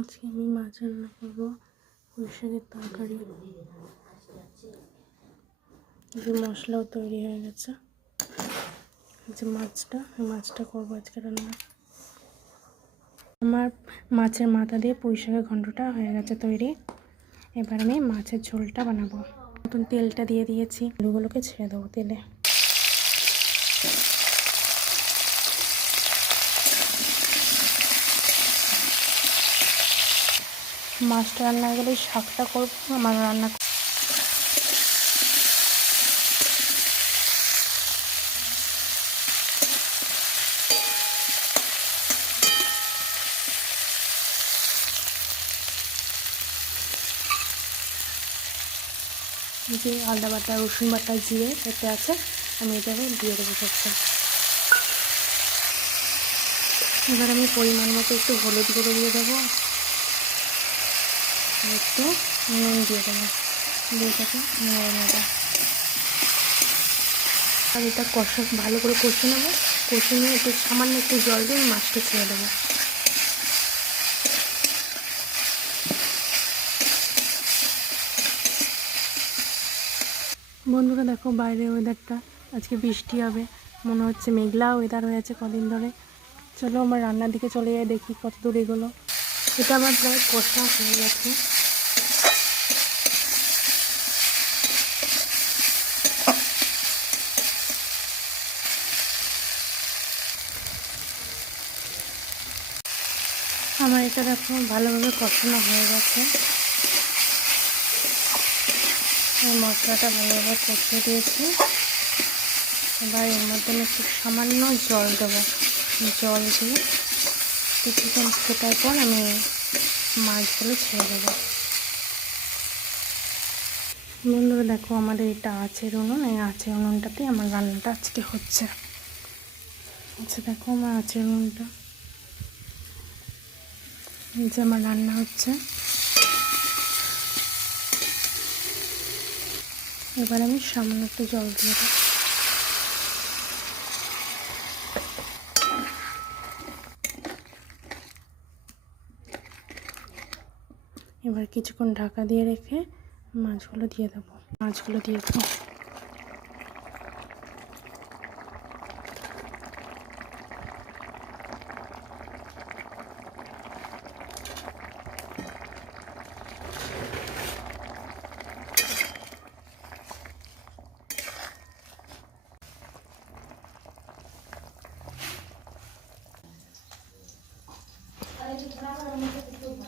আজকে আমি মাছ রান্না করবো, পুঁই শাকের তরকারি। যে মশলাও তৈরি হয়ে গেছে। যে মাছটা করবো আজকে রান্না। আমার মাছের মাথা দিয়ে পুঁই শাকের ঘন্টটা হয়ে গেছে তৈরি। এবার আমি মাছের ঝোলটা বানাবো। নতুন তেলটা দিয়ে দিয়েছি, আলুগুলোকে ছেড়ে দেবো তেলে। মাছটা রান্না হয়ে গেলে শাকটা করবো। আমার রান্না যে আদা বাটা, রসুন বাটা, জিরে এতে আছে, আমি এটাকে দিয়ে দেবো সবটা। এবার আমি পরিমাণ মতো একটু হলুদ গুঁড়ো দিয়ে দেবো, একটু নুন দিয়ে দেবো, দিয়ে দেবো নেড়ে নেবো। আর এটা ভালো করে কষে নেবো। কষে নিয়ে একটু সামান্য একটু জল দিয়ে মাছটা ছেড়ে দেবো। বন্ধুরা দেখো বাইরের ওয়েদারটা, আজকে বৃষ্টি হবে মনে হচ্ছে, মেঘলা ওয়েদার হয়ে আছে কদিন ধরে। চলো আমার রান্নার দিকে চলে যাই, দেখি কত দূর এগোলো। এটা আমার প্রায় কষা হয়ে গেছে। আমার এটা দেখো ভালোভাবে কষানো হয়ে গেছে। মশলাটা ভালোভাবে কষিয়ে দিয়েছি। এবার এর মধ্যে আমি একটু সামান্য জল দেবো। জল দিয়ে কিছুক্ষণ ফোটার পর আমি মাছগুলো ছেড়ে দেবো। বন্ধুরা দেখো আমাদের এটা আঁচের উনুন, এই আঁচের উনুনটাতে আমার রান্নাটা আজকে হচ্ছে। আচ্ছা দেখো আমার আঁচের উনুনটা, এই যে আমার রান্না হচ্ছে। এবার আমি সামান্য একটু জল দিয়ে দেবো। এবার কিছুক্ষণ ঢাকা দিয়ে রেখে মাছগুলো দিয়ে দেবো।